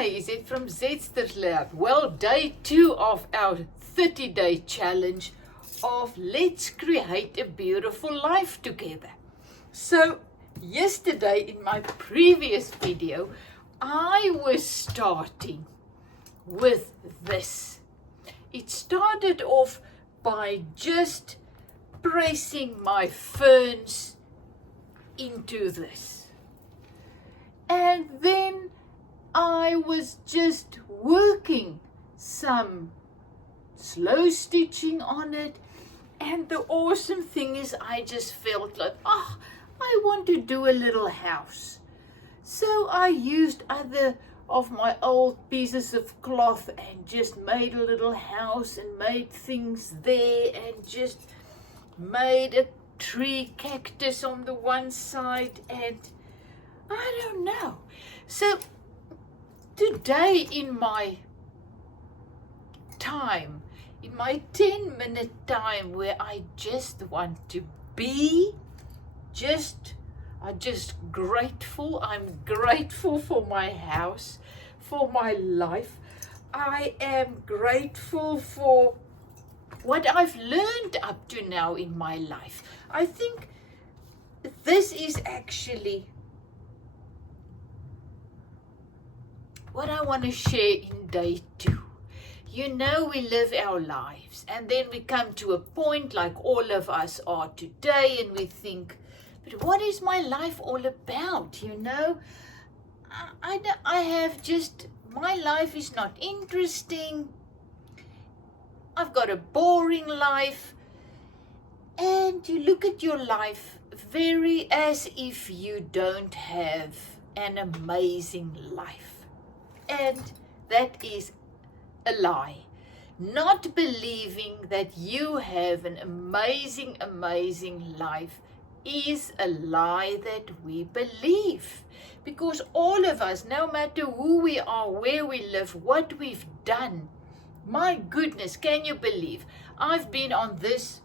Hi, is it from Zetster's Lab? Well, day 2 of our 30-day challenge of Let's Create a Beautiful Life Together. So, yesterday in my previous video, I was starting with this. It started off by just pressing my ferns into this. And then I was just working some slow stitching on it, and the awesome thing is I just felt like, I want to do a little house. So I used other of my old pieces of cloth and just made a little house and made things there and just made a tree cactus on the one side, and I don't know. So today in my time, in my 10-minute time where I just want to be, I'm just grateful. I'm grateful for my house, for my life. I am grateful for what I've learned up to now in my life. I think this is actually what I want to share in day 2. You know, we live our lives and then we come to a point like all of us are today and we think, but what is my life all about? You know, my life is not interesting. I've got a boring life. And you look at your life very as if you don't have an amazing life. And that is a lie. Not believing that you have an amazing, amazing life is a lie that we believe. Because all of us, no matter who we are, where we live, what we've done, my goodness, can you believe I've been on this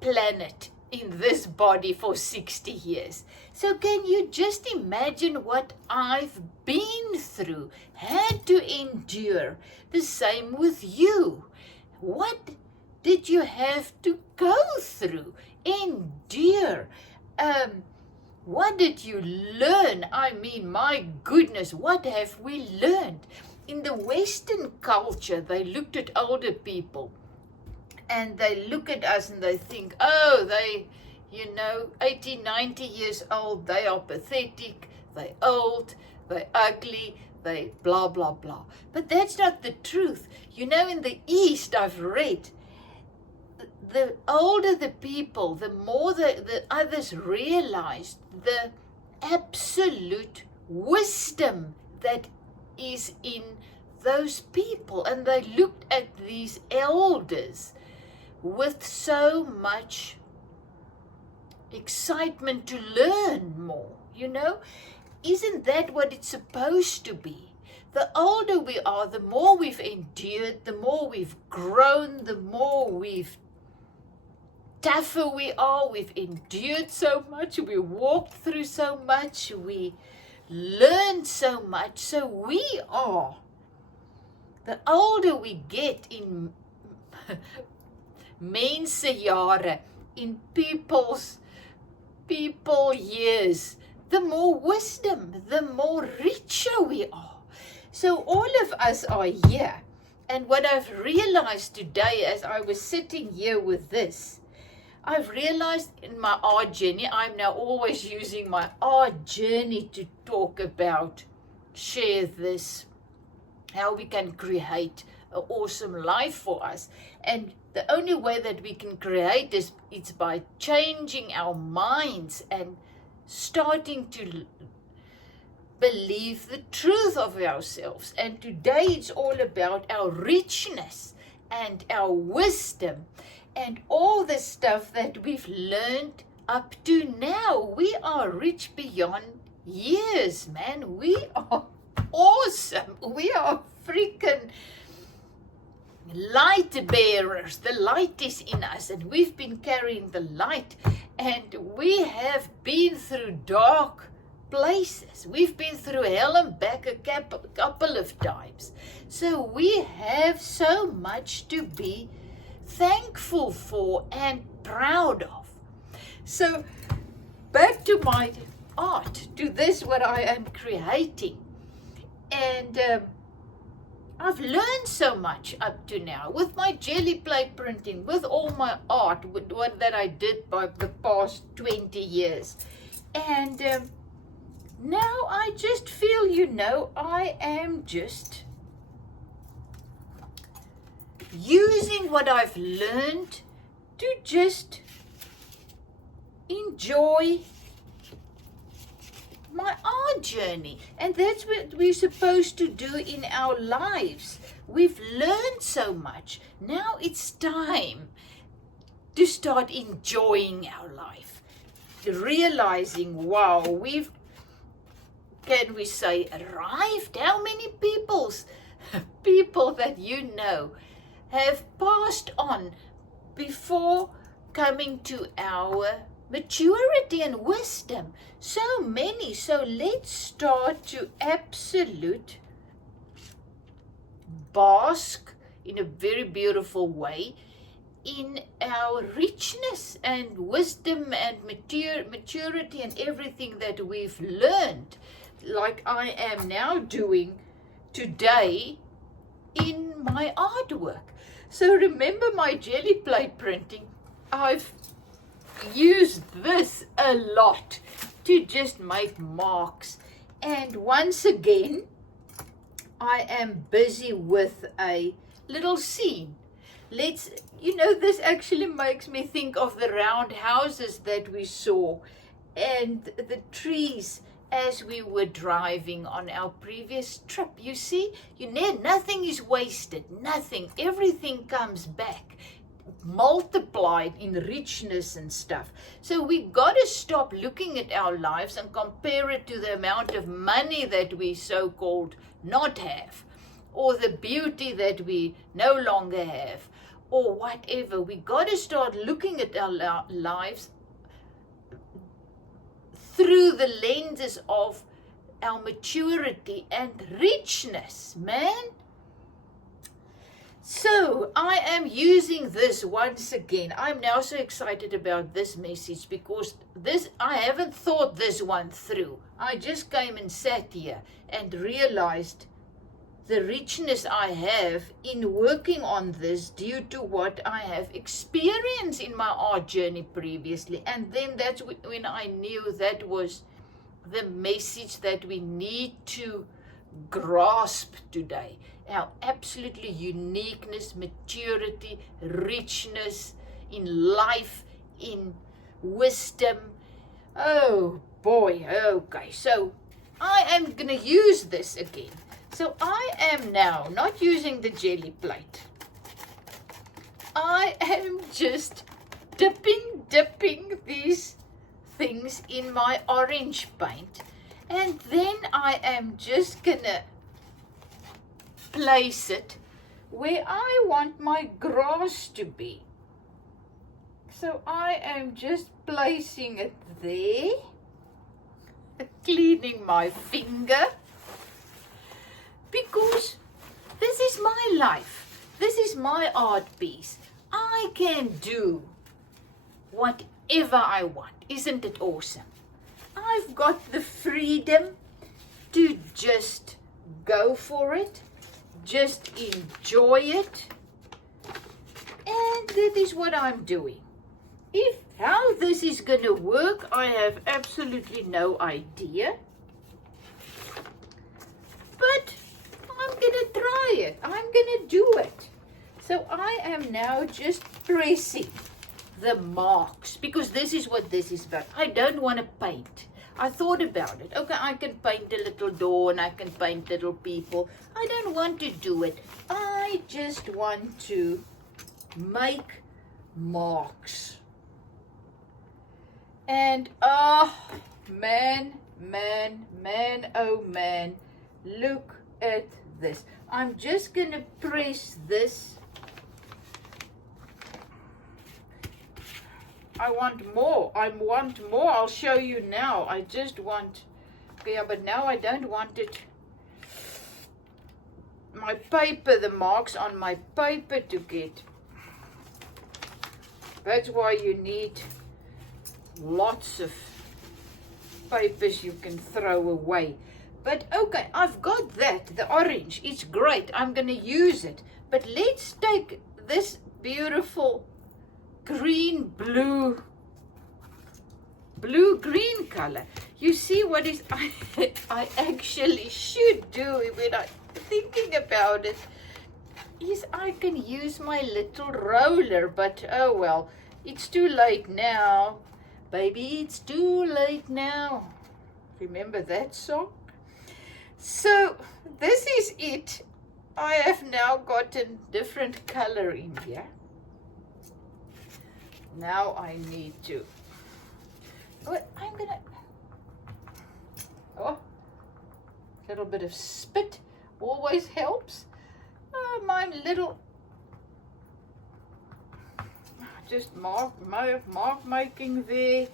planet in this body for 60 years. So can you just imagine what I've been through, had to endure? The same with you. What did you have to go through, endure? What did you learn? I mean, my goodness, what have we learned? In the Western culture, they looked at older people and they look at us and they think, they, 80, 90 years old, they are pathetic, they're old, they're ugly, they blah, blah, blah. But that's not the truth. You know, in the East, I've read, the older the people, the more the others realized the absolute wisdom that is in those people. And they looked at these elders with so much excitement to learn more, Isn't that what it's supposed to be? The older we are, the more we've endured, the more we've grown, the more tougher we are. We've endured so much, we walked through so much, we learned so much. So we are, the older we get in mensejare, in people years, the more wisdom, the more richer we are. So all of us are here. And what I've realized today as I was sitting here with this, I've realized in my art journey, I'm now always using my art journey to talk about, share this, how we can create an awesome life for us. And the only way that we can create this, it's by changing our minds and starting to believe the truth of ourselves. And today it's all about our richness and our wisdom and all the stuff that we've learned up to now. We are rich beyond years, man. We are awesome. We are freaking light bearers. The light is in us and we've been carrying the light, and we have been through dark places. We've been through hell and back a couple of times. So we have so much to be thankful for and proud of. So back to my art, to this what I am creating. And I've learned so much up to now with my jelly plate printing, with all my art, with what that I did by the past 20 years. And now I just feel, I am just using what I've learned to just enjoy my art journey. And that's what we're supposed to do in our lives. We've learned so much. Now it's time to start enjoying our life. Realizing, wow, we've, can we say, arrived? How many people that have passed on before coming to our maturity and wisdom? So many. So let's start to absolute bask in a very beautiful way in our richness and wisdom and maturity and everything that we've learned, like I am now doing today in my artwork. So remember my jelly plate printing, I've used this a lot to just make marks. And once again, I am busy with a little scene. This actually makes me think of the round houses that we saw and the trees as we were driving on our previous trip. You see, nothing is wasted, nothing. Everything comes back, multiplied in richness and stuff. So we got to stop looking at our lives and compare it to the amount of money that we so-called not have, or the beauty that we no longer have, or whatever. We got to start looking at our lives through the lenses of our maturity and richness, man. So I am using this once again. I'm now so excited about this message because I haven't thought this one through. I just came and sat here and realized the richness I have in working on this due to what I have experienced in my art journey previously. And then that's when I knew that was the message that we need to grasp today. Our absolutely uniqueness, maturity, richness in life, in wisdom. Oh boy, okay. So I am going to use this again. So I am now not using the jelly plate. I am just dipping these things in my orange paint. And then I am just gonna place it where I want my grass to be. So I am just placing it there, cleaning my finger, because this is my life. This is my art piece. I can do whatever I want. Isn't it awesome? I've got the freedom to just go for it, just enjoy it, and that is what I'm doing. How this is going to work, I have absolutely no idea, but I'm going to try it. I'm going to do it. So I am now just pressing the marks, because this is what this is about. I don't want to paint. I thought about it. Okay, I can paint a little door and I can paint little people. I don't want to do it. I just want to make marks. And oh man, oh man, look at this. I'm just gonna press this. I want more. I'll show you now. I just want Yeah, but now I don't want it, my paper, the marks on my paper to get. That's why you need lots of papers you can throw away. But okay, I've got that, the orange. It's great. I'm going to use it. But let's take this beautiful green, blue, green color. You see what is I actually should do when I'm thinking about it is I can use my little roller, but oh well, it's too late now. Baby, it's too late now. Remember that song? So this is it. I have now got a different color in here. Now I need to, I'm gonna, a little bit of spit always helps. My little, just mark making there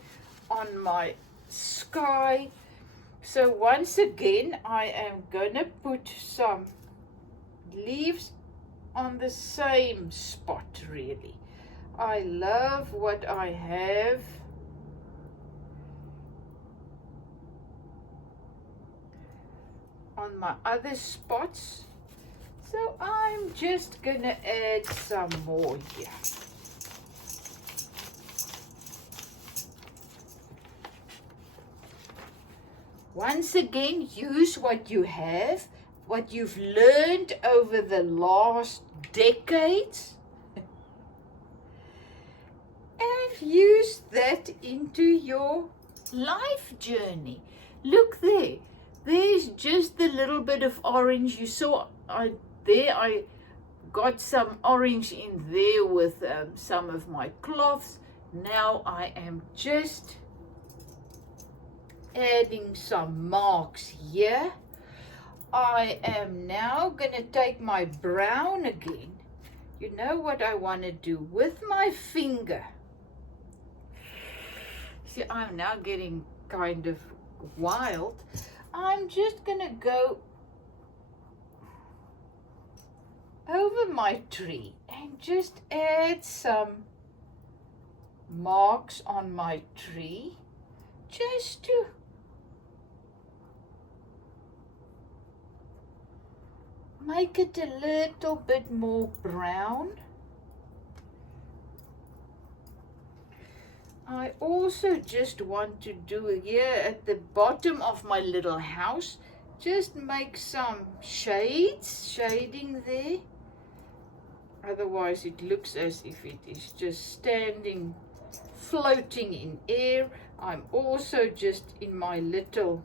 on my sky. So once again, I am gonna put some leaves on the same spot, really. I love what I have. On my other spots. So I'm just gonna add some more here. Once again, use what you have, what you've learned over the last decades, and use that into your life journey. Look there. There's just the little bit of orange you saw. I got some orange in there with some of my cloths. Now I am just adding some marks here. I am now going to take my brown again. You know what I want to do with my finger? See, I'm now getting kind of wild. I'm just going to go over my tree and just add some marks on my tree just to make it a little bit more brown. I also just want to do here at the bottom of my little house, just make some shading there. Otherwise it looks as if it is just standing, floating in air. I'm also just in my little,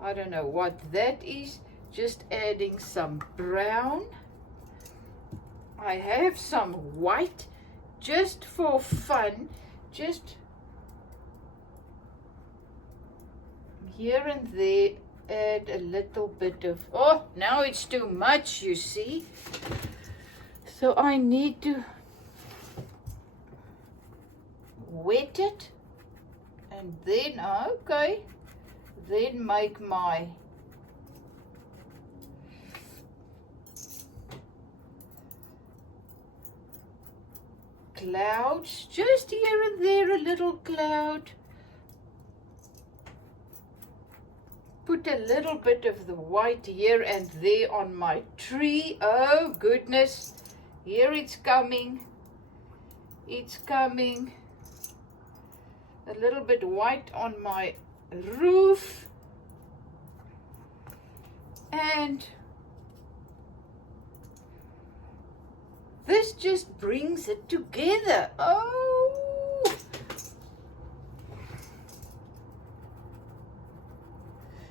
I don't know what that is, just adding some brown. I have some white just for fun, just here and there, add a little bit of, oh, now it's too much, you see. So I need to wet it and then, okay, then make my clouds, just here and there, a little cloud. Put a little bit of the white here and there on my tree. Oh goodness, here it's coming. It's coming. A little bit white on my roof. And this just brings it together. Oh!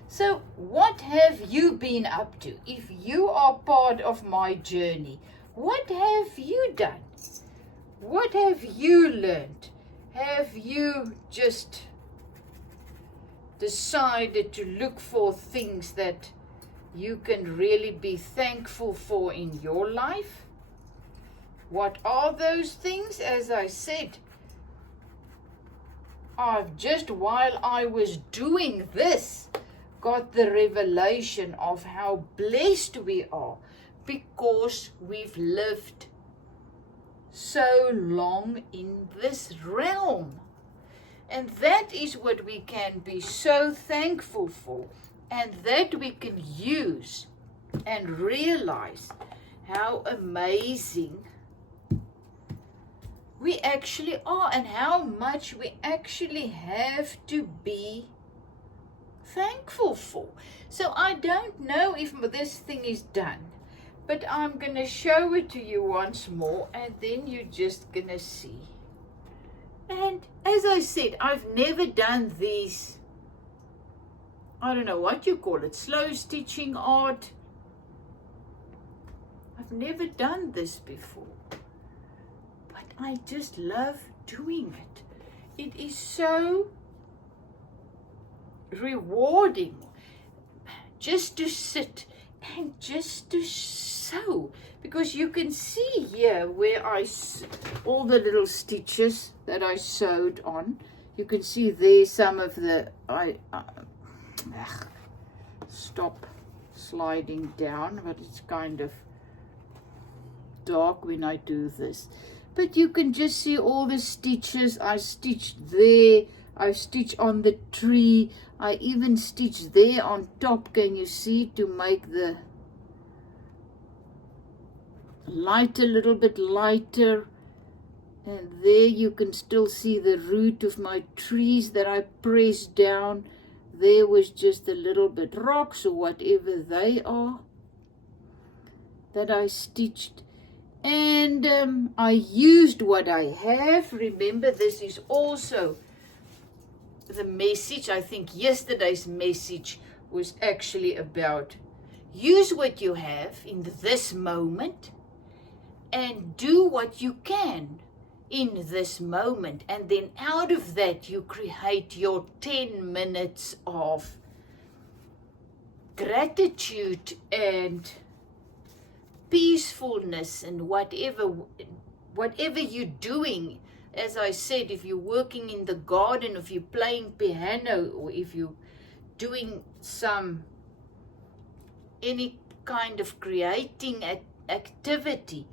So what have you been up to? If you are part of my journey, what have you done? What have you learned? Have you just decided to look for things that you can really be thankful for in your life? What are those things? As I said, I've just while I was doing this got the revelation of how blessed we are because we've lived so long in this realm. And that is what we can be so thankful for, and that we can use and realize how amazing we actually are and how much we actually have to be thankful for. So I don't know if this thing is done, but I'm going to show it to you once more, and then you're just going to see. And as I said, I've never done these, I don't know what you call it, slow stitching art. I've never done this before, but I just love doing it. It is so rewarding just to sit and just to sew, because you can see here where all the little stitches that I sewed on. You can see there some of the stop sliding down, but it's kind of dark when I do this, but you can just see all the stitches I stitched there. I stitched on the tree. I even stitched there on top, can you see, to make the light a little bit lighter. And there you can still see the root of my trees that I pressed down. There was just a little bit rocks or whatever they are that I stitched. And I used what I have. Remember, this is also the message. I think yesterday's message was actually about use what you have in this moment and do what you can in this moment, and then out of that you create your 10 minutes of gratitude and peacefulness and whatever you're doing. As I said, if you're working in the garden, if you're playing piano, or if you're doing any kind of creating activity,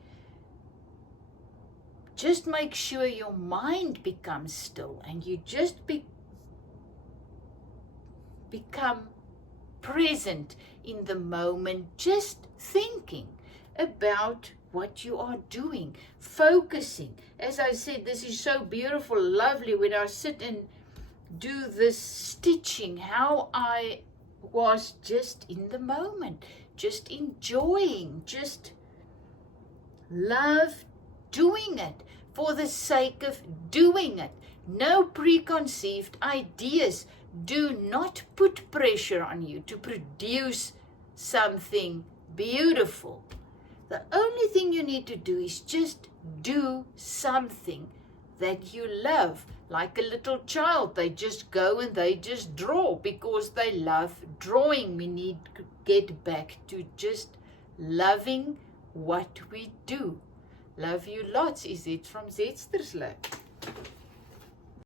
just make sure your mind becomes still and you just become present in the moment, just thinking about what you are doing, focusing. As I said, this is so beautiful, lovely when I sit and do this stitching, how I was just in the moment, just enjoying, just love doing it for the sake of doing it. No preconceived ideas. Do not put pressure on you to produce something beautiful. The only thing you need to do is just do something that you love. Like a little child, they just go and they just draw because they love drawing. We need to get back to just loving what we do. Love you lots. Is it from Zetsterslip?